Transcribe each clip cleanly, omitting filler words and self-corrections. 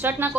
શર્ટના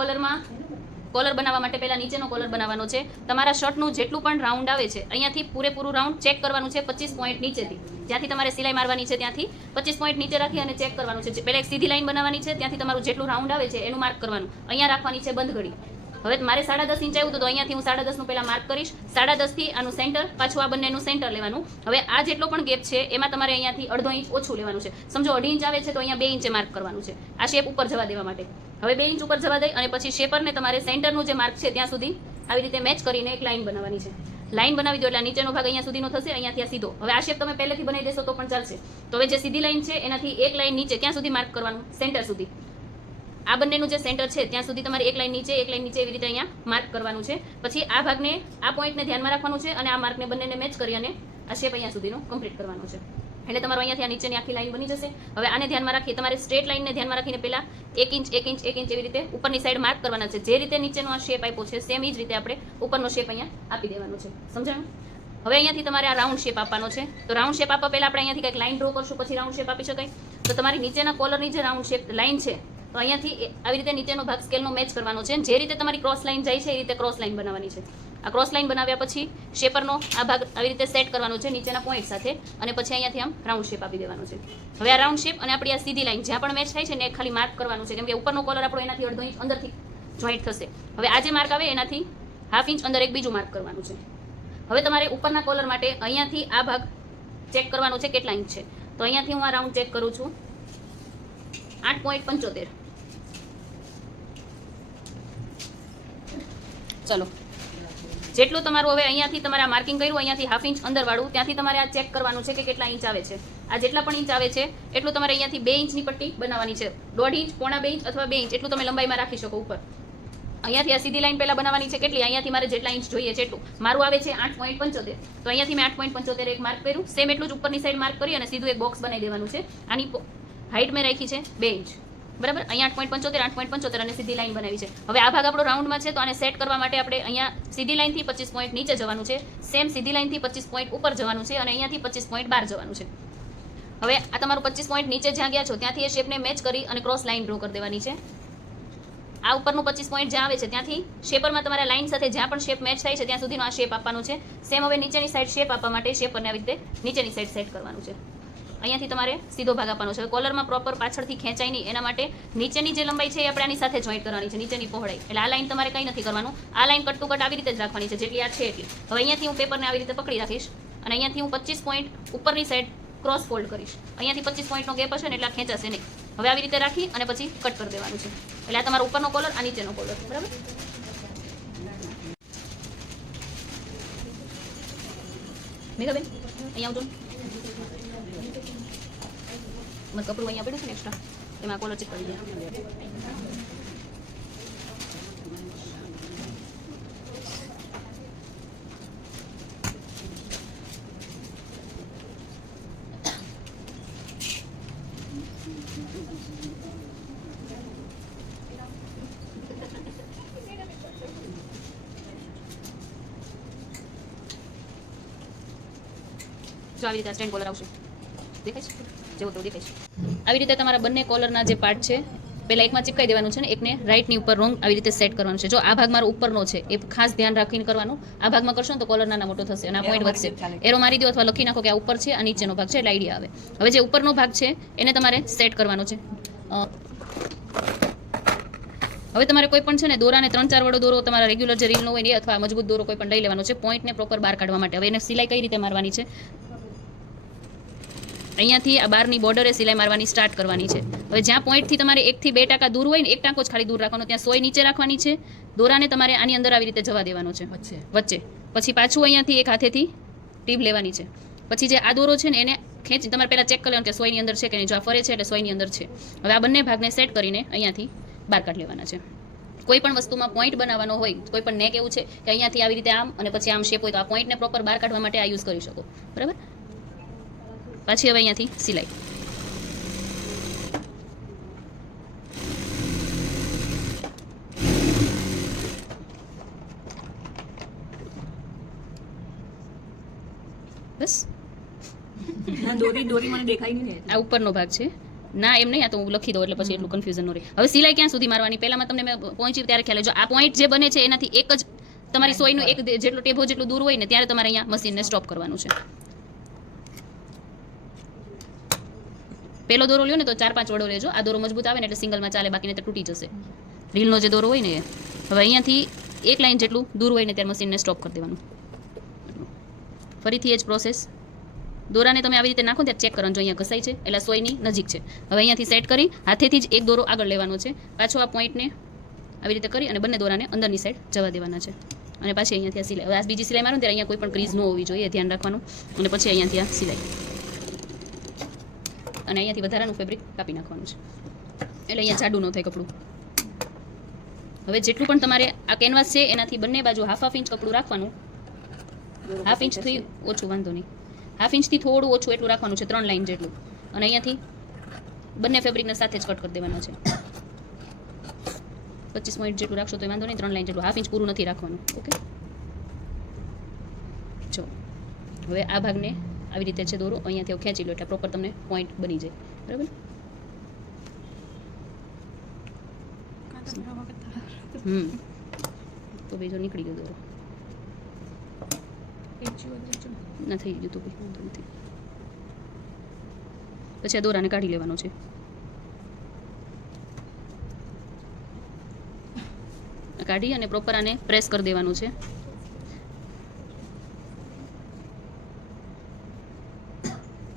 caller બનાવવા માટે પહેલાં નીચેનો કોલર બનાવવાનો છે. તમારા શર્ટનું જેટલું પણ રાઉન્ડ આવે છે અહીંયાથી પૂરેપૂરું રાઉન્ડ ચેક કરવાનું છે 25 પોઈન્ટ નીચેથી. જ્યાંથી તમારે સિલાઈ મારવાની છે ત્યાંથી 25 પોઈન્ટ નીચે રાખી અને ચેક કરવાનું છે. પહેલાં એક સીધી લાઈન બનાવવાની છે, ત્યાંથી તમારું જેટલું રાઉન્ડ આવે છે એનું માર્ક કરવાનું. અહીંયા રાખવાની છે બંધ ઘડી. હવે મારે 10.5 ઇંચ આવ્યું તો અહીંયાથી હું 10.5 પહેલાં માર્ક કરીશ. 10.5 થી આનું સેન્ટર, પાછું આ બંનેનું સેન્ટર લેવાનું. હવે આ જેટલો પણ ગેપ છે એમાં તમારે અહીંયાથી 1/2 ઇંચ ઓછું લેવાનું છે. સમજો 2.5 ઇંચ આવે છે તો અહીંયા 2 ઇંચે માર્ક કરવાનું છે આ શેપ ઉપર જવા દેવા માટે. હવે 2 ઇંચ ઉપર જવા દઈ અને પછી શેપરને તમારે સેન્ટરનું જે માર્ક છે ત્યાં સુધી આવી રીતે મેચ કરીને એક લાઈન બનાવવાની છે. લાઈન બનાવી દો એટલે નીચેનો ભાગ અહીંયા સુધીનો થશે, અહીંયાથી આ સીધો. હવે આ શેપ તમે પહેલેથી બનાવી દેશો તો પણ ચાલશે. તો હવે જે સીધી લાઈન છે એનાથી એક લાઈન નીચે ક્યાં સુધી માર્ક કરવાનું? સેન્ટર સુધી. આ બંનેનું જે સેન્ટર છે ત્યાં સુધી તમારે એક લાઈન નીચે એવી રીતે અહીંયા માર્ક કરવાનું છે. પછી આ ભાગને, આ પોઈન્ટને ધ્યાનમાં રાખવાનું છે અને આ માર્કને બંનેને મેચ કરી અને આ શેપ અહીંયા સુધીનો કમ્પ્લીટ કરવાનો છે. એટલે તમારો અહીંયાથી આ નીચેની આખી લાઈન બની જશે. હવે આને ધ્યાનમાં રાખી તમારે સ્ટ્રેટ લાઈનને ધ્યાનમાં રાખીને પહેલા 1 ઇંચ એવી રીતે ઉપરની સાઈડ માર્ક કરવાના છે. જે રીતે નીચેનો આ શેપ આપ્યો છે સેમ એ જ રીતે આપણે ઉપરનો શેપ અહીંયા આપી દેવાનો છે. સમજાયું? હવે અહીંયાથી તમારે આ રાઉન્ડ શેપ આપવાનો છે. તો રાઉન્ડ શેપ આપવા પહેલાં આપણે અહીંયાથી કંઈક લાઈન ડ્રો કરશું, પછી રાઉન્ડ શેપ આપી શકાય. તો તમારી નીચેના કોલરની જે રાઉન્ડ શેપ લાઈન છે તો અહીંયાથી આવી રીતે નીચેનો ભાગ સ્કેલનો મેચ કરવાનો છે. જે રીતે તમારી ક્રોસ લાઈન જાય છે એ રીતે ક્રોસ લાઈન બનાવવાની છે. આ ક્રોસ લાઈન બનાવ્યા પછી શેપરનો આ ભાગ આવી રીતે સેટ કરવાનો છે નીચેના પોઈન્ટ સાથે અને પછી અહીંયાથી આમ રાઉન્ડ શેપ આપી દેવાનો છે. હવે આ રાઉન્ડ શેપ અને આપણી આ સીધી લાઈન જ્યાં પણ મેચ થાય છે ને એ ખાલી માર્ક કરવાનું છે, કેમ કે ઉપરનો કોલર આપણો એનાથી 1/2 ઇંચ અંદરથી જોઈન્ટ થશે. હવે આ જે માર્ક આવે એનાથી 1/2 ઇંચ અંદર એક બીજું માર્ક કરવાનું છે. હવે તમારે ઉપરના કોલર માટે અહીંયાથી આ ભાગ ચેક કરવાનો છે કેટલા ઇંચ છે. તો અહીંયાથી હું આ રાઉન્ડ ચેક કરું છું 8.75. ચલો, જેટલું તમારું હવે અહીંયાથી તમારે આ માર્કિંગ કર્યું અહીંયાથી 1/2 ઇંચ અંદર વાળું ત્યાંથી તમારે આ ચેક કરવાનું છે કે કેટલા ઇંચ આવે છે. આ જેટલા પણ ઇંચ આવે છે એટલું તમારે અહીંયાથી 2 ઇંચની પટ્ટી બનાવવાની છે. 1.5 ઇંચ, 1.25 ઇંચ અથવા 2 ઇંચ એટલું તમે લંબાઈમાં રાખી શકો ઉપર. અહીંયાથી આ સીધી લાઈન પહેલાં બનાવવાની છે. કેટલી? અહીંયાથી મારે જેટલા ઇંચ જોઈએ છે એટલું. મારું આવે છે 8.75. તો અહીંયાથી મેં 8.75 એક માર્ક કર્યું. સેમ એટલું જ ઉપરની સાઈડ માર્ક કરી અને સીધું એક બોક્સ બનાવી દેવાનું છે. આની હાઈટ મેં રાખી છે 2 ઇંચ. બરાબર? અહીંયા 8.75 અને સીધી લાઈન બનાવી છે. હવે આ ભાગ આપણો રાઉન્ડમાં છે તો આને સેટ કરવા માટે આપણે અહીંયા સીધી લાઈનથી 25 પોઈન્ટ નીચે જવાનું છે. સેમ સીધી લાઈનથી 25 પોઈન્ટ ઉપર જવાનું છે અને અહીંયાથી 25 પોઈન્ટ બહાર જવાનું છે. હવે આ તમારું 25 પોઈન્ટ નીચે જ્યાં ગયા છો ત્યાંથી એ શેપને મેચ કરી અને ક્રોસ લાઈન ડ્રો કરી દેવાની છે. આ ઉપરનું 25 પોઈન્ટ જ્યાં આવે છે ત્યાંથી શેપરમાં તમારા લાઈન સાથે જ્યાં પણ શેપ મેચ થાય છે ત્યાં સુધીનો આ શેપ આપવાનો છે. સેમ હવે નીચેની સાઈડ શેપ આપવા માટે શેપરને આવી રીતે નીચેની સાઈડ સેટ કરવાનું છે. અહીંયાથી તમારે સીધો ભાગ આપવાનો છે. કોલરમાં પ્રોપર પાછળથી ખેંચાય નહીં એના માટે નીચેની જે લંબાઈ છે એ આપણે આની સાથે જોઈન્ટ કરવાની છે, નીચેની પહોળાઈ. એટલે આ લાઈન તમારે કંઈ નથી કરવાનું. આ લાઈન કટ ટુ કટ આવી રીતે જ રાખવાની છે જેટલી આ છે એટલી. હવે અહીંયાથી હું પેપરને આવી રીતે પકડી રાખીશ અને અહીંયાથી હું 25 પોઈન્ટ ઉપરની સાઈડ ક્રોસ ફોલ્ડ કરીશ. અહીંયાથી 25 પોઈન્ટનો ગેપ હશે ને એટલે આ ખેંચાશે નહીં. હવે આવી રીતે રાખી અને પછી કટ કરી દેવાનું છે. એટલે આ તમારો ઉપરનો કોલર, આ નીચેનો કોલર. બરાબર? મેઘાબેન અહીંયા આવજો. મને કપડું અહીંયા પડ્યું છે ને એક્સ્ટ્રા, એમાં કોલર ચેક કરી દે. જો આવી રીતે સ્ટેન્ડ કોલર આવશે, દેખાય છે? જેવું તો દેખાય છે. આવી રીતે તમારા બંને કોલરના જે પાર્ટ છે પહેલાં એકમાં ચીપકાઈ દેવાનું છે ને એકને રાઈટની ઉપર રોંગ આવી રીતે સેટ કરવાનું છે. જો આ ભાગ મારો ઉપરનો છે એ ખાસ ધ્યાન રાખીને કરવાનું. આ ભાગમાં કરશો ને તો કોલર નાના મોટો થશે અને આ પોઈન્ટ વધશે. એરો મારી દો અથવા લખી નાખો કે આ ઉપર છે, આ નીચેનો ભાગ છે, એટલે આઈડિયા આવે. હવે જે ઉપરનો ભાગ છે એને તમારે સેટ કરવાનો છે. હવે તમારે કોઈ પણ છે ને દોરાને 3-4 વડો દોરો તમારા રેગ્યુલર જે રીલનો હોય એ અથવા મજબૂત દોરો કોઈ પણ લઈ લેવાનો છે પોઈન્ટને પ્રોપર બહાર કાઢવા માટે. હવે એને સિલાઈ કઈ રીતે મારવાની છે? અહીંયાથી આ બારની બોર્ડરે સિલાઈ મારવાની સ્ટાર્ટ કરવાની છે. હવે જ્યાં પોઈન્ટથી તમારે 1 થી 2% દૂર હોય ને 1 ટાંકો જ ખાલી દૂર રાખવાનો, ત્યાં સોય નીચે રાખવાની છે. દોરાને તમારે આની અંદર આવી રીતે જવા દેવાનો છે વચ્ચે. પછી પાછું અહીંયાથી એક હાથેથી ટીપ લેવાની છે. પછી જે આ દોરો છે ને એને ખેંચી તમારે પહેલાં ચેક કરી લેવાનું કે સોયની અંદર છે કે નહીં. જો આ ફરે છે એટલે સોયની અંદર છે. હવે આ બંને ભાગને સેટ કરીને અહીંયાથી બહાર કાઢી લેવાના છે. કોઈ પણ વસ્તુમાં પોઈન્ટ બનાવવાનો હોય, કોઈ પણ નેક એવું છે કે અહીંયાથી આવી રીતે આમ અને પછી આમ શેપ હોય તો આ પોઈન્ટને પ્રોપર બહાર કાઢવા માટે આ યુઝ કરી શકો. બરાબર? પછી હવે અહીંયાથી સિલાઈ. બસ દોરી મને દેખાય નહીં. આ ઉપરનો ભાગ છે ના એમ નહીં, આ તો હું લખી દઉં એટલે પછી એટલું કન્ફ્યુઝન ન રહે. હવે સિલાઈ ક્યાં સુધી મારવાની, પહેલામાં તમને મેં પહોંચી ત્યારે ખ્યાલ જો આ પોઈન્ટ જે બને છે એનાથી એક જ તમારી સોયનું એક જેટલો ટેબો જેટલું દૂર હોય ને ત્યારે તમારે અહીંયા મશીનને સ્ટોપ કરવાનું છે. પહેલો દોરો લ્યો ને તો 4-5 વડો લેજો. આ દોરો મજબૂત આવે ને એટલે સિંગલમાં ચાલે, બાકીને તો તૂટી જશે. રીલનો જે દોરો હોય ને એ હવે અહીંયાથી એક લાઈન જેટલું દૂર હોય ને ત્યારે મશીનને સ્ટોપ કરી દેવાનું. ફરીથી એ જ પ્રોસેસ. દોરાને તમે આવી રીતે નાખો ત્યારે ચેક કરવાનું, જો અહીંયા ઘસાય છે એટલે સોયની નજીક છે. હવે અહીંયાથી સેટ કરી હાથેથી જ એક દોરો આગળ લેવાનો છે, પાછો આ પોઈન્ટને આવી રીતે કરી અને બંને દોરાને અંદરની સાઈડ જવા દેવાના છે. અને પાછી અહીંયાથી આ સિલાઈ. હવે આ બીજી સિલાઈ મારો ત્યારે અહીંયા કોઈ પણ ક્રીઝ ન હોવી જોઈએ, ધ્યાન રાખવાનું. અને પછી અહીંયાથી આ સિલાઈ અને અહીંયાથી વધારાનું ફેબ્રિક કાપી નાખવાનું છે એટલે અહીંયા જાડું ન થાય કપડું. હવે જેટલું પણ તમારે આ કેનવાસ છે એનાથી બંને બાજુ હાફ ઇંચ કપડું રાખવાનું. હાફ ઇંચથી ઓછું વાંધો નહીં, હાફ ઇંચથી થોડું ઓછું એટલું રાખવાનું છે, 3 લાઈન જેટલું. અને અહીંયાથી બંને ફેબ્રિકને સાથે જ કટ કરી દેવાના છે. 25 પોઈન્ટ જેટલું રાખશો તો વાંધો નહીં, 3 લાઈન જેટલું, હાફ ઇંચ પૂરું નથી રાખવાનું. ઓકે, જો હવે આ ભાગને આવી રીતે છે દોરો અહીંયાથી ખેંચી લો એટલે પ્રોપર તમને પોઈન્ટ બની જાય. બરાબર. તો બીજો નીકળી ગયો દોરો, ના થઈ ગયું તો કંઈ વાંધો નથી. પછી આ દોરાને કાઢી લેવાનો છે. કાઢી અને પ્રોપર આને પ્રેસ કરી દેવાનું છે.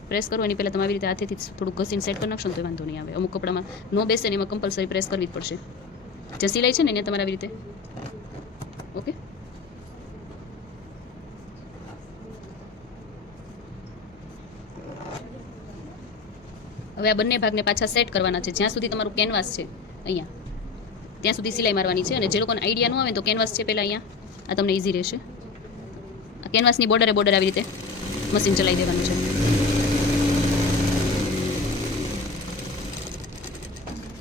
પ્રેસ કરો એની પહેલાં તમે આવી રીતે હાથેથી થોડુંક ઘસીને સેટ કરી નાખશો ને તો વાંધો નહીં આવે. અમુક કપડામાં નો બેસે ને એમાં કમ્પલસરી પ્રેસ કરવી જ પડશે. જે સિલાઈ છે ને એને તમારે આવી રીતે. ઓકે, હવે આ બંને ભાગને પાછા સેટ કરવાના છે. જ્યાં સુધી તમારું કેનવાસ છે અહીંયા ત્યાં સુધી સિલાઈ મારવાની છે. અને જે લોકોને આઈડિયા ન આવે તો કેનવાસ છે પહેલાં અહીંયા આ તમને ઇઝી રહેશે. આ કેનવાસની બોર્ડર આવી રીતે મશીન ચલાવી દેવાનું છે.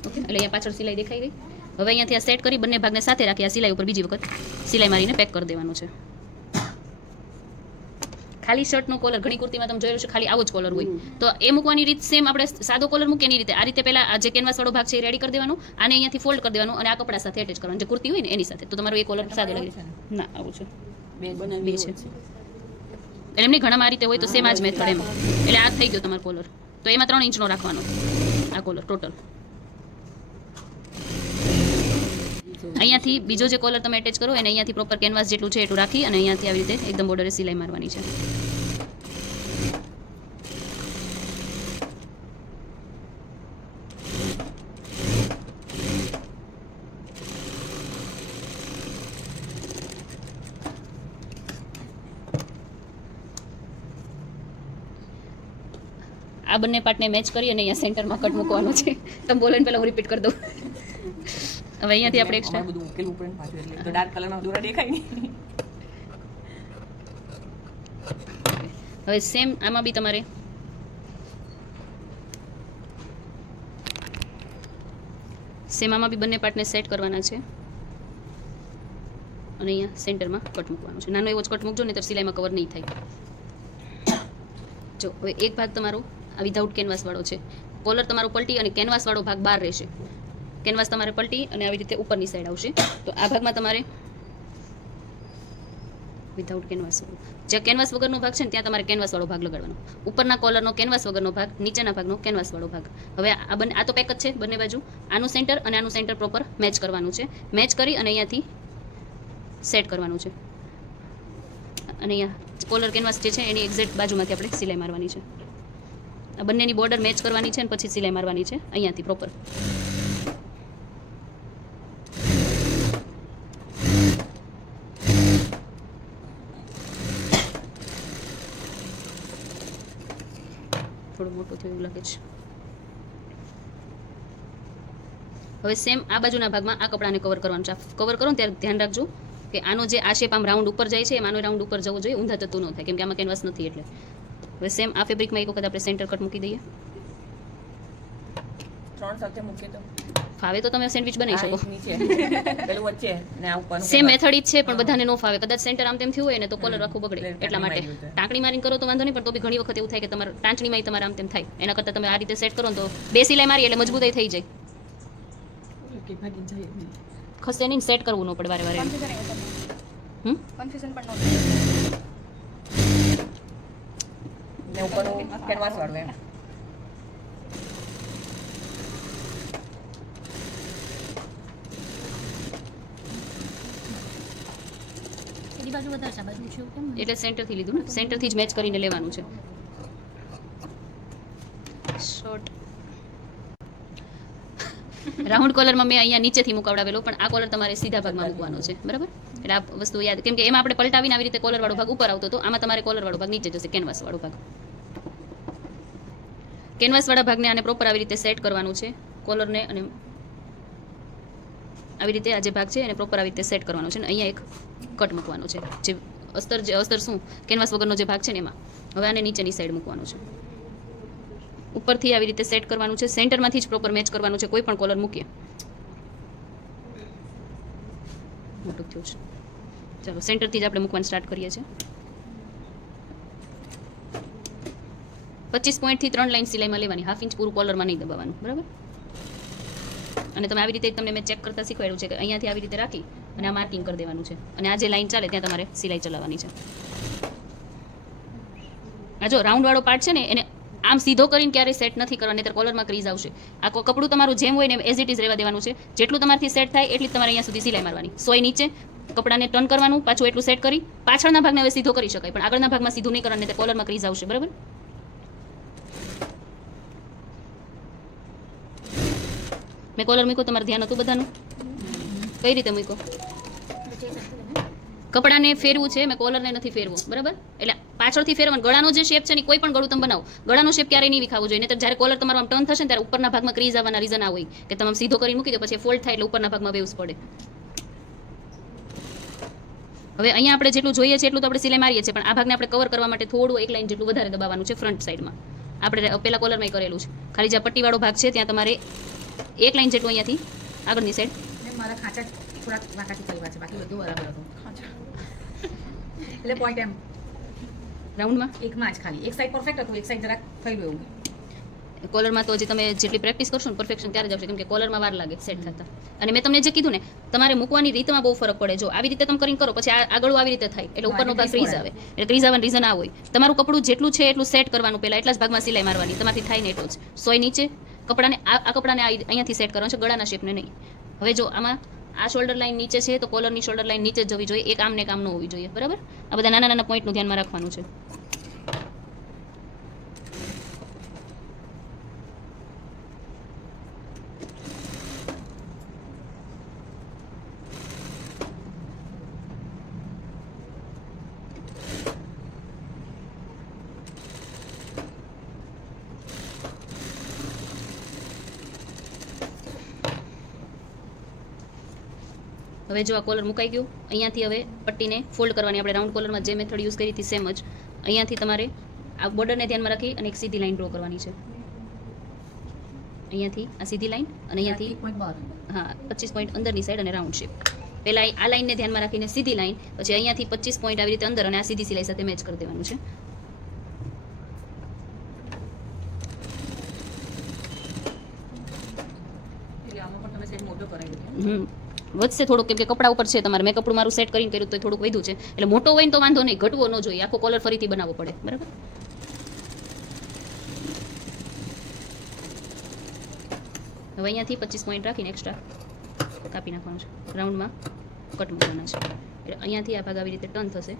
ઓકે, એટલે અહીંયા પાછળ સિલાઈ દેખાઈ ગઈ. હવે અહીંયાથી આ સેટ કરી બંને ભાગને સાથે રાખી આ સિલાઈ ઉપર બીજી વખત સિલાઈ મારીને પેક કરી દેવાનું છે. ખાલી શર્ટનો કોલર ઘણી કુર્તીમાં તમે જોયેલું છે ખાલી આવો જ કોલર હોય, તો એ મૂકવાની રીત સેમ આપણે સાદો કોલર મૂકીએ એની રીતે આ રીતે પહેલાં જે કેનવાસ વાળો ભાગ છે એ રેડી કરી દેવાનું, આને અહીંયાથી ફોલ્ડ કરી દેવાનું અને આ કપડા સાથે એટેચ કરવાનું. જે કુર્તી હોય ને એની સાથે તો તમારો એ કોલર સાદો લાગે. ના, આવું છે, બે છે. એટલે એમની ઘણામાં આ રીતે હોય તો સેમ આ જ મેથડ એમ. એટલે આ થઈ ગયો તમારો કોલર. તો એમાં 3 ઇંચનો રાખવાનો આ કોલર ટોટલ. અહીંયાથી બીજો જે કોલર તમે એટેચ કરો એને અહીંયાથી પ્રોપર કેનવાસ જેટલું છે એટલું રાખી અને અહીંયાથી આવી રીતે એકદમ બોર્ડરે સિલાઈ મારવાની છે. આ બંને પાર્ટને મેચ કરી અને અહીંયા સેન્ટરમાં કટ મૂકવાનો છે. તમે બોલો ને પહેલાં હું રિપીટ કરી દઉં. હવે અહીંયાથી આપણે એક્સ્ટ્રા બધું ઉકેલવું પડે પાછું, એટલે તો ડાર્ક કલરમાં દોરા દેખાય નહીં. હવે સેમ આમાં બી તમારે આમાં બી બંને પાર્ટને સેટ કરવાના છે અને અહીંયા સેન્ટરમાં કટ મૂકવાનો છે. નાનો એવો જ કટ મૂકજો ને તો સિલાઈમાં કવર નહીં થાય. જો હવે એક ભાગ તમારો આ વિધાઉટ કેનવાસ વાળો છે, કોલર તમારો પલટી અને કેનવાસ વાળો ભાગ બહાર રહેશે. કેનવાસ તમારે પલટી અને આવી રીતે ઉપરની સાઈડ આવશે. તો આ ભાગમાં તમારે વિધાઉટ કેનવાસ વાળો, જ્યાં કેનવાસ વગરનો ભાગ છે ને ત્યાં તમારે કેનવાસ વાળો ભાગ લગાડવાનો. ઉપરના કોલરનો કેનવાસ વગરનો ભાગ, નીચેના ભાગનો કેનવાસ વાળો ભાગ. હવે આ બંને આ તો પેક જ છે બંને બાજુ. આનું સેન્ટર અને આનું સેન્ટર પ્રોપર મેચ કરવાનું છે. મેચ કરી અને અહીંયાથી સેટ કરવાનું છે. અને અહીંયા કોલર કેનવાસ જે છે એની એક્ઝેક્ટ બાજુમાંથી આપણે સિલાઈ મારવાની છે. આ બંનેની બોર્ડર મેચ કરવાની છે અને પછી સિલાઈ મારવાની છે અહીંયાથી પ્રોપર. થોડું મોટું થયું એવું લાગે છે. હવે સેમ આ બાજુના ભાગમાં આ કપડાને કવર કરવાનું છે. કવર કરો ને ત્યારે ધ્યાન રાખજો કે આનો જે આ શેપ આમ રાઉન્ડ ઉપર જાય છે એમ આનો રાઉન્ડ ઉપર જવો જોઈએ, ઊંધા થતું ન થાય, કેમ કે આમાં કેનવાસ નથી એટલે. હવે સેમ આ ફેબ્રિકમાં એક વખત આપણે સેન્ટર કટ મૂકી દઈએ. 3 સાથે મૂકીએ તો ફાવે તો તમે સેન્ડવિચ બનાવી શકો. નીચે પેલું વચ્ચે ને આ ઉપરનું સેમ canvas. મેથડ જ છે, પણ બધાને નો ફાવે. કદાચ સેન્ટર આમ તેમ થયું હોય ને તો કોલર આખું બગડે. એટલે એટલા માટે ટાંકણી મારી ટાંકણી મારીને કરો તો વાંધો નહીં, પણ તો બી ઘણી વખત એવું થાય કે તમારે ટાંચણીમાં તમારે આમ તેમ થાય. એના કરતાં તમે આ રીતે સેટ કરો ને તો 2 સિલાઈ મારી એટલે મજબૂતાઈ થઈ જાય. કે ભાગીને જાય જ નહીં. ખસે નહીં, સેટ કરવું ન પડે વારે વારે. હમ કન્ફ્યુઝન પણ ને ઉપરનું canvas વાળું એમ. એની બાજુ વધારે છે, આ બાજુ છે કેમ એટલે સેન્ટરથી લીધું ને, સેન્ટરથી જ મેચ કરીને લેવાનું છે. શોર્ટ રાઉન્ડ કોલરમાં મેં અહીંયા નીચેથી મુકાવડાવેલો, પણ આ કોલર તમારે સીધા ભાગમાં મૂકવાનો છે, બરાબર? એટલે આ વસ્તુ યાદ, કેમ કે એમાં આપણે પલટાવીને આવી રીતે કોલર વાળો ભાગ ઉપર આવતો હતો, આમાં તમારે કોલર વાળો ભાગ નીચે જશે, કેનવાસ વાળો ભાગ. કેનવાસ વાળા ભાગને આને પ્રોપર આવી રીતે સેટ કરવાનું છે, કોલરને, અને આવી રીતે આ જે ભાગ છે એને પ્રોપર આવી રીતે સેટ કરવાનો છે, અને અહીંયા એક કટ મૂકવાનો છે, જે અસ્તર શું કેનવાસ વગરનો જે ભાગ છે ને એમાં. હવે આને નીચેની સાઈડ મૂકવાનું છે, ઉપરથી આવી રીતે સેટ કરવાનું છે, સેન્ટરમાંથી જ પ્રોપર મેચ કરવાનું છે. કોઈ પણ કોલર મૂકીએ, મોટું થયું છે. ચાલો સેન્ટરથી જ આપણે મૂકવાનું સ્ટાર્ટ કરીએ છીએ. 25 પોઈન્ટથી 3 લાઈન સિલાઈમાં લેવાની, 1/2 ઇંચ પૂરું કોલરમાં નહીં દબાવવાનું, બરાબર? અને તમે આવી રીતે તમને મેં ચેક કરતા શીખવાડ્યું છે કે અહીંયાથી આવી રીતે રાખી અને આ માર્કિંગ કરી દેવાનું છે, અને આ જે લાઈન ચાલે ત્યાં તમારે સિલાઈ ચલાવવાની છે. આ જો રાઉન્ડ વાળો પાર્ટ છે ને એને આમ સીધો કરીને ક્યારેય સેટ નથી કરવાનો, નહીંતર કોલરમાં ક્રીઝ આવશે. આ કપડું તમારું જેમ હોય ને એઝ ઇટ ઇઝ રહેવા દેવાનું છે. જેટલું તમારથી સેટ થાય એટલી જ તમારે અહીંયા સુધી સિલાઈ મારવાની. સોય નીચે કપડાને ટર્ન કરવાનું, પાછું એટલું સેટ કરી પાછળના ભાગને હવે સીધો કરી શકાય, પણ આગળના ભાગમાં સીધું નહીં કરવાનું, નહીંતર કોલરમાં ક્રીઝ આવશે, બરાબર? મેં કોલર મૂક્યો, તમારે ધ્યાન હતું બધાનું? કઈ રીતે મૂક્યો? કપડાને ફેરવું છે, મેં કોલરને નથી ફેરવું, બરાબર? એટલે પાછળથી ફેરવાનું. ગળાનો જે શેપ છે ને કોઈ પણ ગળું તમે બનાવો, ગળાનો શેપ ક્યારેય નહીં વિખાવો જોઈએ, નહીંતર જ્યારે કોલર તમારો આમ ટર્ન થશે ને ત્યારે ઉપરના ભાગમાં ક્રીઝ આવવાના રીઝન આ હોય કે તમે સીધો કરી મૂકી દો, પછી ફોલ્ડ થાય એટલે ઉપરના ભાગમાં વેવ્સ પડે. હવે અહીંયા આપણે જેટલું જોઈએ છે એટલું તો આપણે સિલાઈ મારીએ છીએ, પણ આ ભાગને આપણે કવર કરવા માટે થોડું એક લાઈન જેટલું વધારે દબાવવાનું છે ફ્રન્ટ સાઈડમાં. આપણે પેલા કોલરમાં કરેલું છે. ખાલી જે પટ્ટીવાળો ભાગ છે ત્યાં તમારે એક લાઈન જેટલું અહીંયાથી આગળની સાઈડ. મારા ખાંચા થોડાક વાંકાથી કરવા છે, બાકી બધું બરાબર હતું. એટલે પોઈન્ટ એમ રાઉન્ડમાં એકમાં જ ખાલી એક સાઈડ પરફેક્ટ હતું, એક સાઈડ જરાક થયેલું એવું. કોલરમાં તો હજી તમે જેટલી પ્રેક્ટિસ કરશો ને પરફેક્શન ત્યારે જ આવશે, કેમ કે કોલરમાં વાર લાગે સેટ થતા. અને મેં તમને જે કીધું ને, તમારે મૂકવાની રીતમાં બહુ ફરક પડે. જો આવી રીતે તમે કરીને કરો પછી આગળ આવી રીતે થાય એટલે ઉપરનો ભાગ ક્રીઝ આવે, એટલે ક્રીઝ આવવાનું રીઝન આ હોય. તમારું કપડું જેટલું છે એટલું સેટ કરવાનું, પહેલા એટલા જ ભાગમાં સિલાઈ મારવાની, તમારથી થાય ને એટલું જ. સોય નીચે કપડાને આ કપડાને અહીંયાથી સેટ કરવાનું છે, ગળાના શેપને નહીં. હવે જો આમાં આ શોલ્ડર લાઈન નીચે છે તો કોલરની શોલ્ડર લાઈન નીચે જ જવી જોઈએ, એક આમ ને એક આમ ન હોવી જોઈએ, બરાબર? આ બધા નાના નાના પોઈન્ટનું ધ્યાનમાં રાખવાનું છે. હવે જો આ કોલર મુકાઈ ગયું, અહીંયાથી હવે પટ્ટીને ફોલ્ડ કરવાની. આપણે રાઉન્ડ કોલરમાં જે મેથડ યુઝ કરી હતી સેમ જ. અહીંયાથી તમારે આ બોર્ડરને ધ્યાનમાં રાખી અને એક સીધી લાઈન ડ્રો કરવાની છે. અહીંયાથી આ સીધી લાઈન અને અહીંયાથી પોઈન્ટ બહાર. હા 25 પોઈન્ટ અંદરની સાઈડ અને રાઉન્ડ શેપ. પહેલા આ લાઈનને ધ્યાનમાં રાખીને સીધી લાઈન, પછી અહીંયાથી 25 પોઈન્ટ આવી રીતે અંદર અને આ સીધી સિલાઈ સાથે મેચ કરી દેવાનું છે. એટલે આમાં પણ તમે સેટ મોટો કરાવી દો. વધશે થોડુંક, કેમ કે કપડા ઉપર છે તમારે. મેં કપડું મારું સેટ કરીને કર્યું તો થોડુંક વધ્યું છે, એટલે મોટો હોય ને તો વાંધો નહીં, ઘટવો ન જોઈએ. આખો કોલર ફરીથી બનાવવો પડે, બરાબર? હવે અહીંયાથી 25 પોઈન્ટ રાખીને એક્સ્ટ્રા કાપી નાખવાનું છે. રાઉન્ડમાં કટ મૂકવાના છે, એટલે અહીંયાથી આ ભાગ આવી રીતે ટર્ન થશે,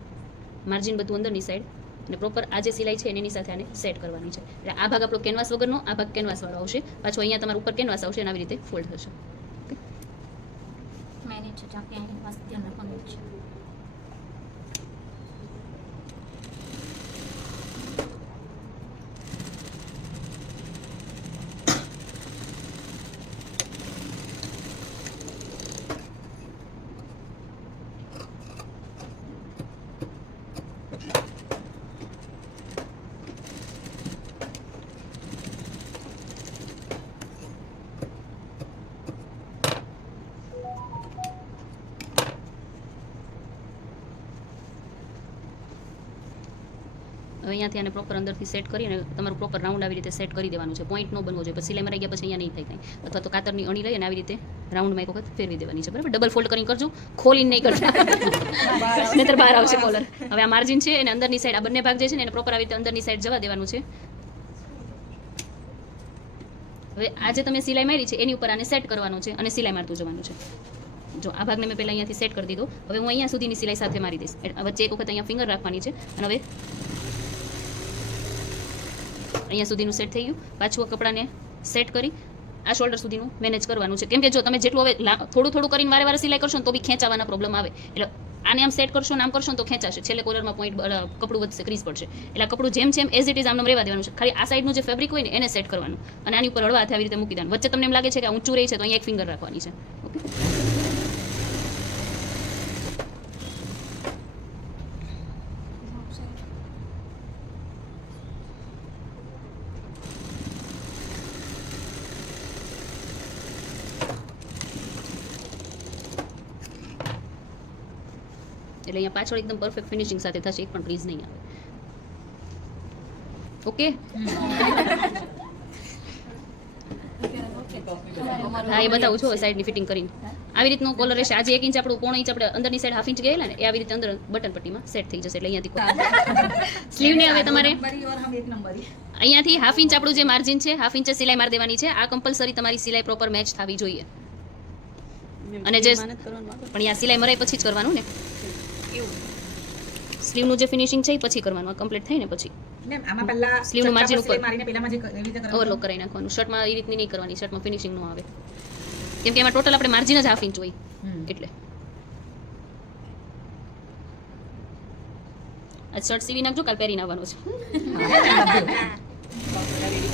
માર્જિન બધું અંદરની સાઈડ, અને પ્રોપર આ જે સિલાઈ છે એની સાથે આને સેટ કરવાની છે. એટલે આ ભાગ આપણો કેનવાસ વગરનો, આ ભાગ કેનવાસવાળો આવશે. પાછો અહીંયા તમારા ઉપર કેનવાસ આવશે અને આવી રીતે ફોલ્ડ થશે. મેનેજ છે, જ્યાં ક્યાંય વાસ ધ્યાન રાખવાનું છે. હવે અહીંયાથી આને પ્રોપર અંદરથી સેટ કરી અને તમારું પ્રોપર રાઉન્ડ આવી રીતે સેટ કરી દેવાનું છે. પોઈન્ટ ન બનવો જોઈએ. પછી સિલાઈ મરાઈ ગયા પછી અહીંયા નહીં થાય કંઈ. અથવા તો કાતરની અણી લઈ અને આવી રીતે રાઉન્ડમાં એક વખત ફેરવી દેવાની છે. બરાબર, ડબલ ફોલ્ડ કરીને કરજો, ખોલીને નહીં કરજો, નહીંતર બહાર આવશે કોલર. હવે આ માર્જિન છે એને અંદરની સાઈડ, આ બંને ભાગ જે છે ને એને પ્રોપર આવી રીતે અંદરની સાઈડ જવા દેવાનું છે. હવે આજે તમે સિલાઈ મારી છે એની ઉપર આને સેટ કરવાનું છે અને સિલાઈ મારતું જવાનું છે. જો આ ભાગને મેં પહેલાં અહીંયાથી સેટ કરી દીધો. હવે હું અહીંયા સુધીની સિલાઈ સાથે મારી દઈશ. વચ્ચે એક વખત અહીંયા ફિંગર રાખવાની છે અને હવે અહીંયા સુધીનું સેટ થઈ ગયું. પાછું કપડાને સેટ કરી આ શોલ્ડર સુધીનું મેનેજ કરવાનું છે. કેમ કે જો તમે જેટલું હવે થોડું કરીને વારે વારે સિલાઈ કરશો ને તો બી ખેંચાવાના પ્રોબ્લેમ આવે. એટલે આને આમ સેટ કરશો ને આમ કરશો ને તો ખેંચાશે. છેલ્લે કોલરમાં પોઈન્ટ કપડું વધશે, ક્રીઝ પડશે. એટલે કપડું જેમ એઝ ઇટ ઇઝ આમ રહેવા દેવાનું છે. ખાલી આ સાઈડનું જે ફેબ્રિક હોય ને એને સેટ કરવાનું અને આની ઉપર હળવા હાથે આવી રીતે મૂકી દેવાનું. વચ્ચે તમને એમ લાગે છે કે આ ઊંચું રહી છે તો અહીંયા એક ફિંગર રાખવાની છે. ઓકે, એટલે અહીંયા પાછળ એકદમ પરફેક્ટ ફિનિશિંગ સાથે થશે, એક પણ ક્રીઝ નહીં આવે. ઓકે, હા એ બતાવું છું સાઈડની ફિટિંગ કરીને. આવી રીતનું કોલર રહેશે. આજે 1 ઇંચ આપણું 1.5 ઇંચ આપણે અંદરની સાઈડ 1/2 ઇંચ ગયેલા ને એ આવી રીતે અંદર બટન પટ્ટીમાં સેટ થઈ જશે. એટલે અહીંયાથી સ્લીવને હવે તમારે અહીંયાથી 1/2 ઇંચ આપણું જે માર્જિન છે 1/2 ઇંચે સિલાઈ મારી દેવાની છે. આ કમ્પલસરી તમારી સિલાઈ પ્રોપર મેચ થવી જોઈએ. અને જે પણ આ સિલાઈ મરાય પછી જ કરવાનું ને, સ્લીવનું જે ફિનિશિંગ છે એ પછી કરવાનું. આ કમ્પ્લીટ થાય ને પછી મેમ આમાં પહેલા સ્લીવનું માર્જિન ઉપર મારીને પહેલામાં જે એવી રીતે કરવાનું ઓવરલોક કરાવી નાખવાનું. શર્ટમાં એ રીતની નહીં કરવાની, શર્ટમાં ફિનિશિંગ ન આવે. કેમ કે એમાં ટોટલ આપણે માર્જિન જ 1/2 ઇંચ હોય એટલે. આ શર્ટ સીવી નાખજો, કાલ પહેરીને આવવાનો છે.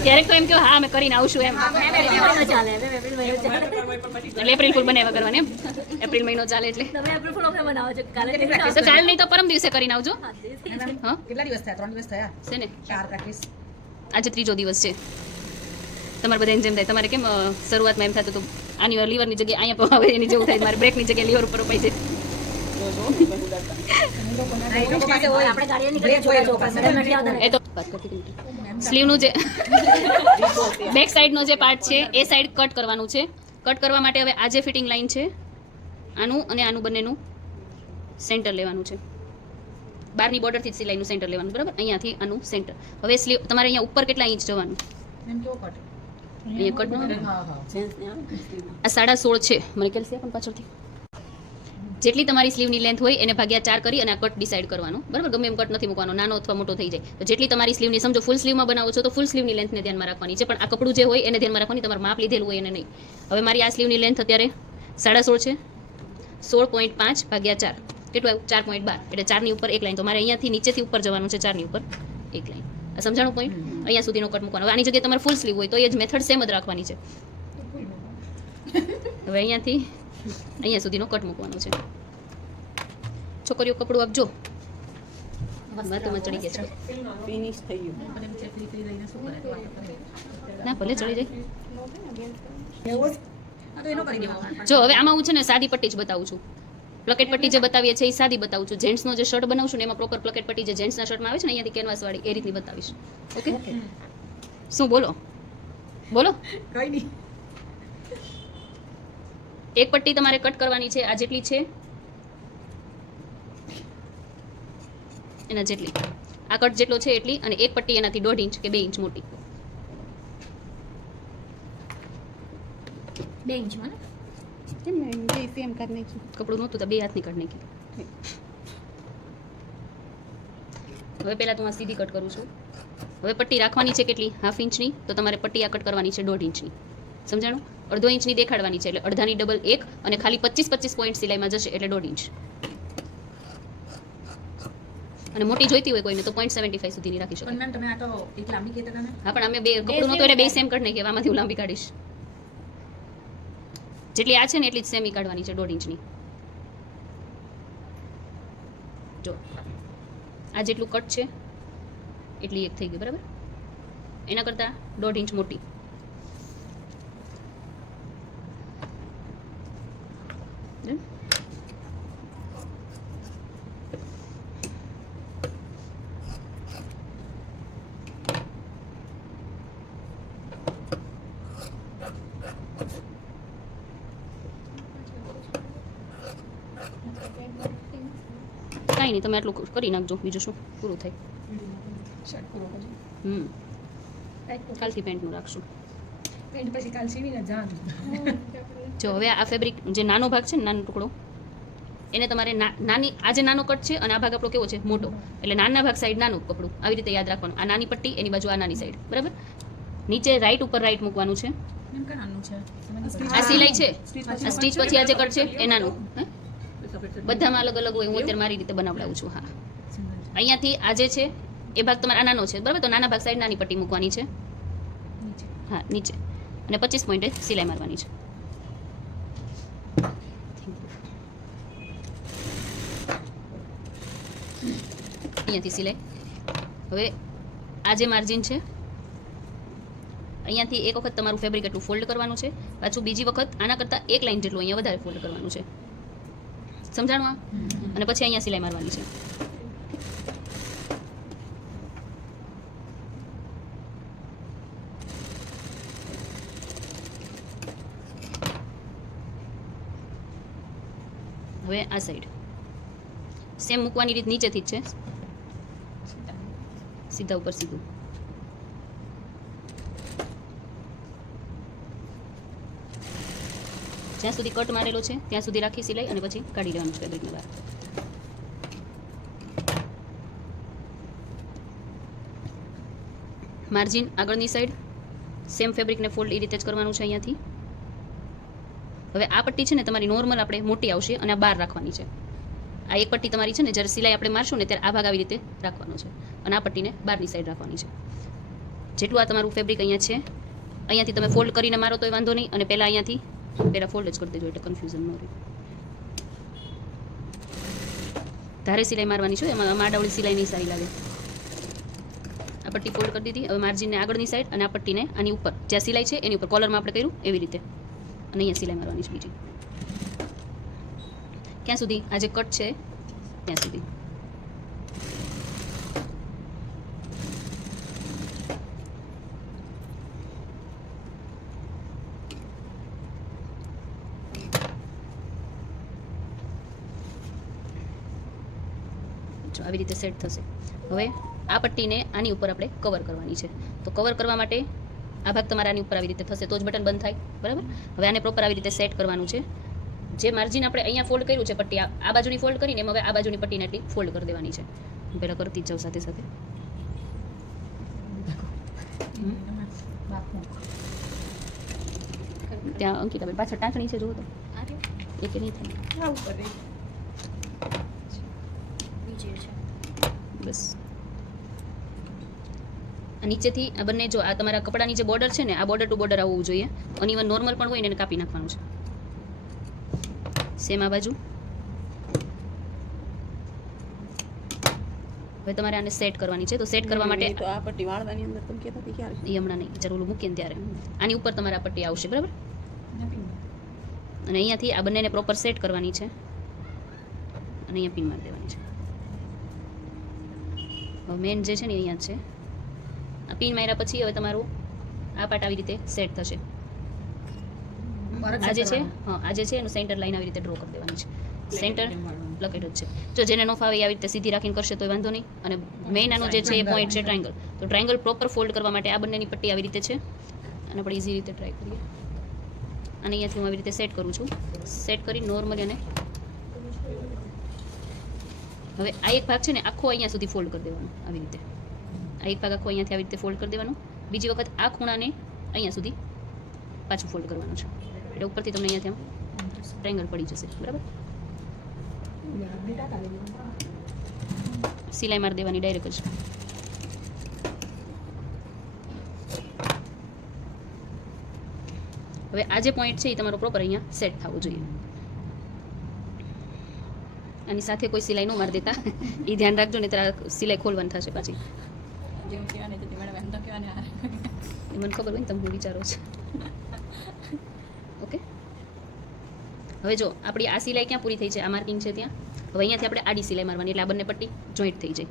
ક્યારેક તો એમ કહો હા અમે કરીને આવશું એમ, એટલે એપ્રિલ ફૂલ બનાવ્યા કરવાની એમ. એપ્રિલ મહિનો ચાલે એટલે તો કાલ નહીં તો પરમ દિવસે કરીને આવજો. હા, કેટલા દિવસ થયા? 3 દિવસ થયા છે ને, 4 પ્રેક્ટિસ. આજે 3જો દિવસ છે. તમારે બધા જેમ થાય, તમારે કેમ શરૂઆતમાં એમ થતું હતું આની લીવરની જગ્યાએ અહીંયા હવે એની જેવું થાય, મારે બ્રેકની જગ્યાએ લીવર ઉપર અપાઈ જાય. એ તો વાત કરતી હતી. સ્લીવનું જે બેક સાઈડનો જે પાર્ટ છે એ સાઈડ કટ કરવાનું છે. કટ કરવા માટે હવે આ જે ફિટિંગ લાઈન છે આનું અને આનું બંનેનું સેન્ટર લેવાનું છે. બહારની બોર્ડરથી જ સિલાઈનું સેન્ટર લેવાનું, બરાબર. અહીંયાથી આનું સેન્ટર. હવે સ્લીવ તમારે અહીંયા ઉપર કેટલા ઇંચ જવાનું? મેમ કેવો કટ? અહીંયા કટ હા હા આ 16.5 છે. મને કેલ્સી આપણ પાછળથી જેટલી તમારી સ્લીવની લેન્થ હોય એને ભાગ્યા 4 કરી અને આ કટ ડિસાઈડ કરવાનો, બરાબર. ગમે એમ કટ નથી મૂકવાનો, નાનો અથવા મોટો થઈ જાય. તો જેટલી તમારી સ્લીવની, સમજો ફૂલ સ્લીવમાં બનાવો છો તો ફૂલ સ્લીવની લેન્થને ધ્યાનમાં રાખવાની છે, પણ આ કપડું જે હોય એને ધ્યાનમાં રાખવાની, તમારે માપ લીધેલું હોય એને નહીં. હવે મારી આ સ્લીવની લેન્થ અત્યારે 16.5 છે. 16.5 ભાગ્યા 4 કેટલું આવ્યું? 4.12. એટલે 4ની ઉપર એક લાઈન. તો મારે અહીંયાથી નીચેથી ઉપર જવાનું છે 4ની ઉપર એક લાઈન. આ સમજાણું પોઈન્ટ? અહીંયા સુધીનો કટ મૂકવાનો. હવે આની જગ્યાએ તમારે ફૂલ સ્લીવ હોય તો એ જ મેથડ સેમ જ રાખવાની છે. હવે અહીંયાથી અહીંયા સુધીનો કટ મૂકવાનો છે. છોકરીઓ કપડું આપજો, વાતોમાં ચડી ગયા છે. ફિનિશ થઈ ગયું. પણ એમ છે ફ્રી લઈને શું કરે તો વાતો કરે. ના ભલે ચડી જાય. હા તો એનો કરી દેવો. જો હવે આમાં હું છે ને સાદી પટ્ટી જ બતાવું છું. પ્લકેટ પટ્ટી જે બતાવીએ છે એ સાદી બતાવું છું. જેન્ટ્સનો જે શર્ટ બનાવું છું ને એમાં પ્રોપર પ્લકેટ પટ્ટી જે જેન્ટ્સના શર્ટમાં આવે છે ને અહીંયાથી કેનવાસ વાળી એ રીતની બતાવીશ. ઓકે, શું બોલો બોલો. કઈ નહીં. એક પટ્ટી તમારે કટ કરવાની છે, આ જેટલી છે એના જેટલી, આ કટ જેટલો છે એટલી, અને એક પટ્ટી એનાથી 1.5 ઇંચ કે 2 ઇંચ મોટી. 2 ઇંચમાં ને કપડું નહોતું તો 2 હાથની કટ નાખી. હવે પહેલાં તો હું આ સીધી કટ કરું છું. હવે પટ્ટી રાખવાની છે કેટલી? 1/2 ઇંચની. તો તમારે પટ્ટી આ કટ કરવાની છે 1.5 ઇંચની. સમજાણું? 1/2 ઇંચની દેખાડવાની છે એટલે અડધાની ડબલ 1 અને ખાલી 25 પોઈન્ટ સિલાઈમાં જશે એટલે 1.5 ઇંચ. અને મોટી જોઈતી હોય કોઈને તો 0.75 સુધીની રાખી શકો. પણ મેમ તમે આ તો એક લાંબી કહેતા હતા ને. હા પણ અમે બે કપડું નહોતું એટલે બે સેમ કટ નાખી. આમાંથી હું લાંબી કાઢીશ. જેટલી આ છે ને એટલી જ સેમી કાઢવાની છે 1.5 ઇંચની. જો આ જેટલું કટ છે એટલી એક થઈ ગઈ, બરાબર. એના કરતાં 1.5 ઇંચ મોટી. કાંઈ નહીં, તમે આટલું કરી નાખજો, બીજું શું, પૂરું થાય. શર્ટ પૂરો કરજો. કાલથી પેન્ટનું રાખશું. પેન્ટ પછી કાલ સીવીને જવાનું. જો હવે આ ફેબ્રિક જે નાનો ભાગ છે ને, નાનો ટુકડો, એને તમારે નાની, આ જે નાનો કટ છે અને આ ભાગ આપણો કેવો છે, મોટો, એટલે નાના ભાગ સાઈડ નાનું કપડું, આવી રીતે યાદ રાખવાનું. આ નાની પટ્ટી, એની બાજુ આ નાની સાઈડ, બરાબર. નીચે રાઈટ ઉપર રાઈટ મૂકવાનું છે. એમ કે નાનું છે આ સિલાઈ છે, આ સ્ટીચ પછી આ જે કટ છે એ નાનું. હે? બધામાં અલગ અલગ હોય, હું અત્યારે મારી રીતે બનાવડાવું છું. હા, અહીંયાથી આ જે છે એ ભાગ તમારે આ નાનો છે, બરાબર. તો નાના ભાગ સાઈડ નાની પટ્ટી મૂકવાની છે. હા, નીચે, અને 25 પોઈન્ટે સિલાઈ મારવાની છે. અહીંયાથી સિલાઈ. હવે આ જે માર્જિન છે, અહીંયાથી એક વખત તમારું ફેબ્રિક એટલું ફોલ્ડ કરવાનું છે, પાછું બીજી વખત આના કરતાં એક લાઈન જેટલું અહીંયા વધારે ફોલ્ડ કરવાનું છે. સમજાણું આ? અને પછી અહીંયા સિલાઈ મારવાની છે. હવે આ સાઈડ સેમ મૂકવાની રીત નીચેથી જ છે, સીધા ઉપર સીધું. જ્યાં સુધી કટ મારેલો છે ત્યાં સુધી રાખી સિલાઈ, અને પછી કાઢી લેવાનું છે ફેબ્રિકને બહાર. માર્જિન આગળની સાઈડ સેમ ફેબ્રિકને ફોલ્ડ એ રીતે જ કરવાનું છે અહીંયાથી. હવે આ પટ્ટી છે ને તમારી નોર્મલ આપણે મોટી આવશે અને આ બહાર રાખવાની છે. આ એક પટ્ટી તમારી છે ને, જ્યારે સિલાઈ આપણે મારશું ને ત્યારે આ ભાગ આવી રીતે રાખવાનો છે, અને આ પટ્ટીને બહારની સાઈડ રાખવાની છે. જેટલું આ તમારું ફેબ્રિક અહીંયા છે, અહીંયાથી તમે ફોલ્ડ કરીને મારો તોય વાંધો નહીં, અને પહેલાં અહીંયાથી પહેલાં ફોલ્ડ જ કરી દેજો, એટલે કન્ફ્યુઝન ન રહે. ધારે સિલાઈ મારવાની છે, એમાં માડાવળી સિલાઈ નહીં સારી લાગે. આ પટ્ટી ફોલ્ડ કરી દીધી. હવે માર્જિનને આગળની સાઈડ અને આ પટ્ટીને આની ઉપર, જ્યાં સિલાઈ છે એની ઉપર કોલરમાં આપણે કર્યું એવી રીતે, અને અહીંયા સિલાઈ મારવાની છે બીજી. ક્યાં સુધી? આ જે કટ છે ત્યાં સુધી. આવી રીતે સેટ થશે. હવે આ પટ્ટીને આની ઉપર આપણે કવર કરવાની છે. તો કવર કરવા માટે આ ભાગ તમારે આની ઉપર આવી રીતે થશે, તો જ બટન બંધ થાય, બરાબર. હવે આને પ્રોપર આવી રીતે સેટ કરવાનું છે. જે માર્જિન આપણે અહીંયા ફોલ્ડ કર્યું છે પટ્ટી, આ બાજુની ફોલ્ડ કરીને હવે આ બાજુની પટ્ટીને એટલી ફોલ્ડ કરી દેવાની છે. હું પહેલાં કરતી જ જાઉં સાથે સાથે. ત્યાં અંકિતાબેન પાછળ ટાંકણી છે, જુઓ તો એ કે નહીં થાય. બસ આ નીચેથી આ બંને, જો આ તમારા કપડાની જે બોર્ડર છે ને, આ બોર્ડર ટુ બોર્ડર આવવું જોઈએ. અનઇવન નોર્મલ પણ હોય ને એને કાપી નાખવાનું છે. સેમ આ બાજુ. હવે તમારે આને સેટ કરવાની છે. તો સેટ કરવા માટે તો આ પટ્ટી વાળવાની અંદર તમે કહેતા હતી ક્યારે? એ હમણાં નહીં, જરૂર મૂકીએ ને ત્યારે. આની ઉપર તમારે આ પટ્ટી આવશે, બરાબર. અને અહીંયાથી આ બંનેને પ્રોપર સેટ કરવાની છે, અને અહીંયા પિન મારી દેવાની છે. હવે મેન જે છે ને અહીંયા જ છે. આ પિન માર્યા પછી હવે તમારું આ પાર્ટ આવી રીતે સેટ થશે. આ જે છે, હા, આ જે છે એનું સેન્ટર લાઈન આવી રીતે ડ્રો કરી દેવાની છે. સેન્ટર લકેટ જ છે. જો જેને ન ફાવે એ આવી રીતે સીધી રાખીને કરશે તો વાંધો નહીં. અને મેઇન આનો જે છે એ પોઈન્ટ છે ટ્રાયંગલ. તો ટ્રાયંગલ પ્રોપર ફોલ્ડ કરવા માટે આ બંનેની પટ્ટી આવી રીતે છે, અને આપણે ઇઝી રીતે ટ્રાય કરીએ. અને અહીંયાથી હું આવી રીતે સેટ કરું છું. સેટ કરી નોર્મલી અને હવે આ એક ભાગ છે ને આખો અહીંયા સુધી ફોલ્ડ કરી દેવાનો આવી રીતે. આ એક ભાગ આખો અહીંયાથી આવી રીતે ફોલ્ડ કરી દેવાનો. બીજી વખત આ ખૂણાને અહીંયા સુધી પાછું ફોલ્ડ કરવાનું છે, એટલે ઉપરથી તમને અહીંયાથી આમ ટ્રાયંગલ પડી જશે, બરાબર. સિલાઈ મારી દેવાની ડાયરેક્ટ જ. હવે આ જે પોઈન્ટ છે એ તમારો પ્રોપર અહીંયા સેટ થવો જોઈએ. આની સાથે કોઈ સિલાઈ ન મારી દેતા, એ ધ્યાન રાખજો, ને ત્યારે સિલાઈ ખોલવાની થશે પાછી. જેમ કહેવાની હતી મેડમ એમ તો કહેવાની. એ મને ખબર હોય ને તમે વિચારો છો. ઓકે, હવે જો આપણી આ સિલાઈ ક્યાં પૂરી થઈ છે, આ માર્કિંગ છે ત્યાં. હવે અહીંયાથી આપણે આડી સિલાઈ મારવાની, એટલે આ બંને પટ્ટી જોઈન્ટ થઈ જાય.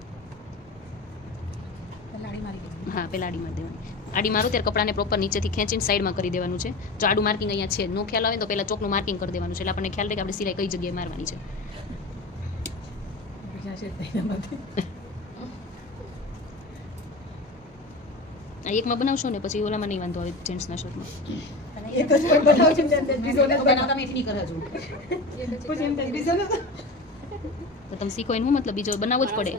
લાડી મારી ગઈ. હા પહેલાં આડી મારી દેવાની. આડી મારો ત્યારે કપડાને પ્રોપર નીચેથી ખેંચીને સાઈડમાં કરી દેવાનું છે. જો આડું માર્કિંગ અહીંયા છે નો ખ્યાલ આવે તો પહેલાં ચોકનું માર્કિંગ કરી દેવાનું છે એટલે આપણને ખ્યાલ રહે કે આપણે સિલાઈ કઈ જગ્યાએ મારવાની છે. આ એકમાં બનાવશો ને પછી ઓલામાં નહીં વાંધો આવે જેન્ટ્સના શર્ટમાં. બનાવતા મેં એટલી કરે હજુ. તો તમે શીખો એનું શું મતલબ બીજો બનાવવો જ પડે.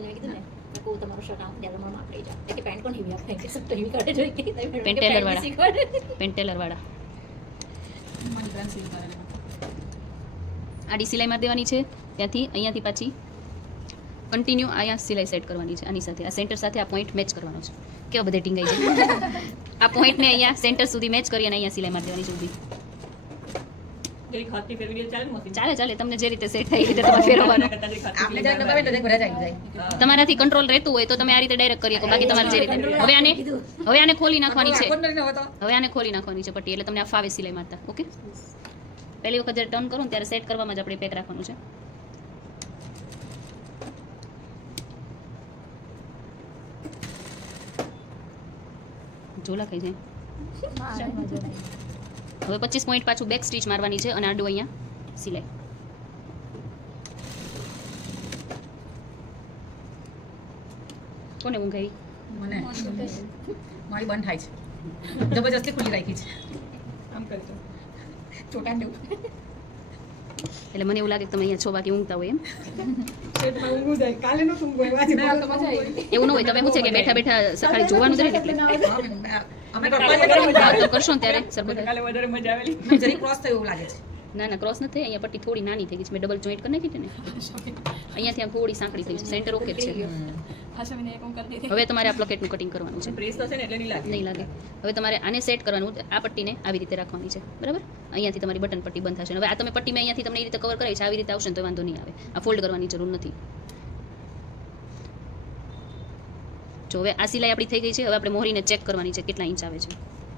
પેન્ટ ટેલરવાળા મારી ફ્રેન્ડ સીલ કરે. આડી સિલાઈ મારી દેવાની છે. ત્યાંથી અહીંયાથી પાછી કન્ટિન્યુ અહીંયા સિલાઈ સેટ કરવાની છે. આની સાથે આ સેન્ટર સાથે આ પોઈન્ટ મેચ કરવાનો છે. કેવા બધે ટીંગાઈ જાય. આ પોઈન્ટને અહીંયા સેન્ટર સુધી મેચ કરી અને અહીંયા સિલાઈ મારી દેવાની છે ઊભી. ચાલે તમને જે રીતે સેટ થાય એ રીતે તમારે ફેરવવાનું. આપણે જરાક દબાવીએ તો બધા જ આવી જાય. તમારાથી કંટ્રોલ રહેતું હોય તો તમે આ રીતે ડાયરેક્ટ કરી શકો. બાકી તમારે જે રીતે હવે આને ખોલી નાખવાની છે. હવે આને ખોલી નાખવાની છે પટ્ટી એટલે તમને આ ફાવે સિલાઈ મારતા. ઓકે પહેલી વખત જ્યારે ટર્ન કરો ને ત્યારે સેટ કરવામાં જ આપણે પેક રાખવાનું છે. ઝોલા ખાઈ જાય. હવે 25 પોઈન્ટ પાછું બેક સ્ટીચ મારવાની છે અને આડું અહીંયા સિલાઈ. કોને ઊંઘ આવી? મને મારી બંધ થાય છે. જબરજસ્તી ખુલ્લી રાખી છે. આમ કરજો. ચોટા દેવું. એટલે મને એવું લાગે કે તમે અહીંયા છો બાકી ઊંઘતા હોય એમ. એવું ન હોય તમે શું છે કે બેઠા બેઠા ખાલી જોવાનું જ રહે ને એટલે અમે કરવા તો કરશો ને ત્યારે સર બધા જરી ક્રોસ થયું એવું લાગે છે. ના ના ક્રોસ નથી થઈ. અહીંયા પટ્ટી થોડી નાની થઈ ગઈ છે. મેં ડબલ જોઈન્ટ કરી નાખી છે ને અહીંયાથી આમ થોડી સાંકડી થઈ છે. સેન્ટર ઓકે જ છે. હવે તમારે આ પ્લોકેટનું કટિંગ કરવાનું છે. નહીં લાગે. હવે તમારે આને સેટ કરવાનું. આ પટ્ટીને આવી રીતે રાખવાની છે બરાબર. અહીંયાથી તમારી બટન પટ્ટી બંધ થશે. હવે આ તમે પટ્ટી મેં અહીંયાથી તમને એ રીતે કવર કરાવી છે આવી રીતે આવશે ને તો વાંધો નહીં આવે. આ ફોલ્ડ કરવાની જરૂર નથી. જો હવે આ સિલાઈ આપણી થઈ ગઈ છે. હવે આપણે મોહરીને ચેક કરવાની છે કેટલા ઇંચ આવે છે.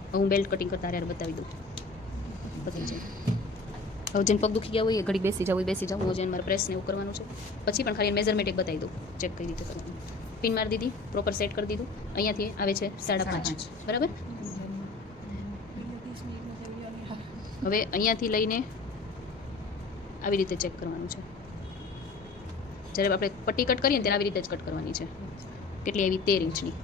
હવે હું બેલ્ટ કટિંગ કરતા હારે બતાવી દઉં. પતી જાય. હવે જેને પગ દુખી ગયા હોય એ ઘડી બેસી જાવ બેસી જાવ. હું જેને મારે પ્રેસને એવું કરવાનું છે. પછી પણ ખાલી મેઝરમેન્ટ એક બતાવી દઉં ચેક કઈ રીતે કરવાનું. પિન મારી દીધી પ્રોપર સેટ કરી દીધું. અહીંયાથી આવે છે 5.5 બરાબર. હવે અહીંયાથી લઈને આવી રીતે ચેક કરવાનું છે. જ્યારે આપણે પટ્ટી કટ કરીએ ને ત્યારે આવી રીતે જ કટ કરવાની છે. કેટલી આવી 13 ઇંચની.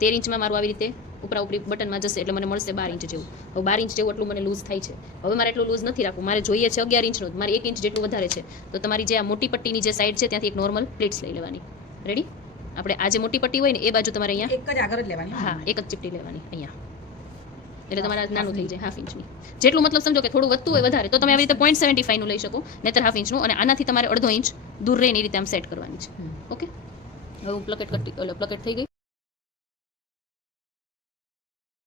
13 ઇંચમાં મારું આવી રીતે ઉપરા ઉપરી બટનમાં જશે એટલે મને મળશે 12 ઇંચ જેવું. હવે 12 ઇંચ જેવું એટલું મને લૂઝ થાય છે. હવે મારે એટલું લૂઝ નથી રાખવું. મારે જોઈએ છે 11 ઇંચનું. મારે 1 ઇંચ જેટલું વધારે છે. તો તમારી જે આ મોટી પટ્ટીની જે સાઈડ છે ત્યાંથી એક નોર્મલ પ્લેટ્સ લઈ લેવાની. રેડી. આપણે આ જે મોટી પટ્ટી હોય ને એ બાજુ તમારે અહીંયા એક જ આગળ જ લેવાની. હા એક જ ચીપટી લેવાની અહીંયા. એટલે તમારે નાનું થઈ જાય 1/2 ઇંચની. જેટલું મતલબ સમજો કે થોડું વધતું હોય વધારે તો તમે આવી રીતે 0.75 નું લઈ શકો નહીતર 1/2 ઇંચનું. અને આનાથી તમારે 1/2 ઇંચ દૂર રહીને એ રીતે આમ સેટ કરવાની છે. ઓકે હવે હું પ્લકેટ થઈ ગઈ.